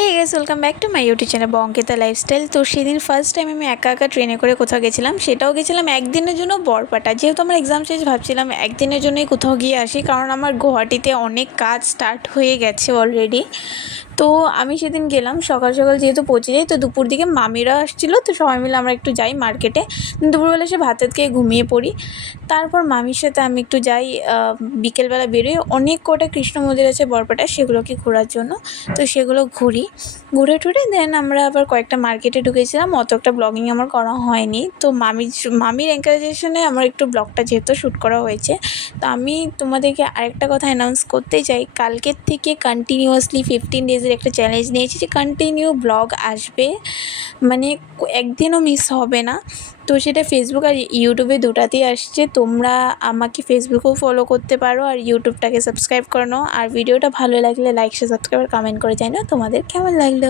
Hey guys, welcome back to my YouTube channel Bankita lifestyle. তো সেদিন first time আমি একা একা ট্রেনে করে কোথাও গেছিলাম, সেটাও গেছিলাম একদিনের জন্য বরপাটা। যেহেতু আমার এক্সাম শেষ, ভাবছিলাম একদিনের জন্যই কোথাও গিয়ে আসি, কারণ আমার গুয়াহাটিতে অনেক কাজ স্টার্ট হয়ে গেছে অলরেডি। তো আমি সেদিন গেলাম সকাল সকাল, যেহেতু পৌঁছে যাই, তো দুপুর দিকে মামিরা আসছিলো, তো সবাই মিলে আমরা একটু যাই মার্কেটে। দুপুরবেলা এসে ভাত খেয়ে ঘুমিয়ে পড়ি। তারপর মামির সাথে আমি একটু যাই, বিকেলবেলা বেরোই। অনেক কটা কৃষ্ণ মন্দির আছে বরপেটা, সেগুলোকে ঘোরার জন্য। তো সেগুলো ঘুরে টুরে দেন আমরা আবার কয়েকটা মার্কেটে ঢুকেছিলাম। অত একটা ব্লগিং আমার করা হয়নি, তো মামির এনকারেজেশনে আমার একটু ব্লগটা যেহেতু শ্যুট করা হয়েছে। তো আমি তোমাদেরকে আরেকটা কথা অ্যানাউন্স করতে চাই, কালকের থেকে কন্টিনিউয়াসলি 15 ডেজের একটা চ্যালেঞ্জ নিয়েছি, যে কন্টিনিউ ব্লগ আসবে, মানে একদিনও মিস হবে না। তো সেটা ফেসবুক আর ইউটিউবে দুটাতেই আসছে। তোমরা আমাকে ফেসবুকেও ফলো করতে পারো আর ইউটিউবটাকে সাবস্ক্রাইব করে নাও। আর ভিডিওটা ভালো লাগলে লাইক শেয়ার সাবস্ক্রাইব আর কমেন্ট করে জানাও তোমাদের কেমন লাগলো।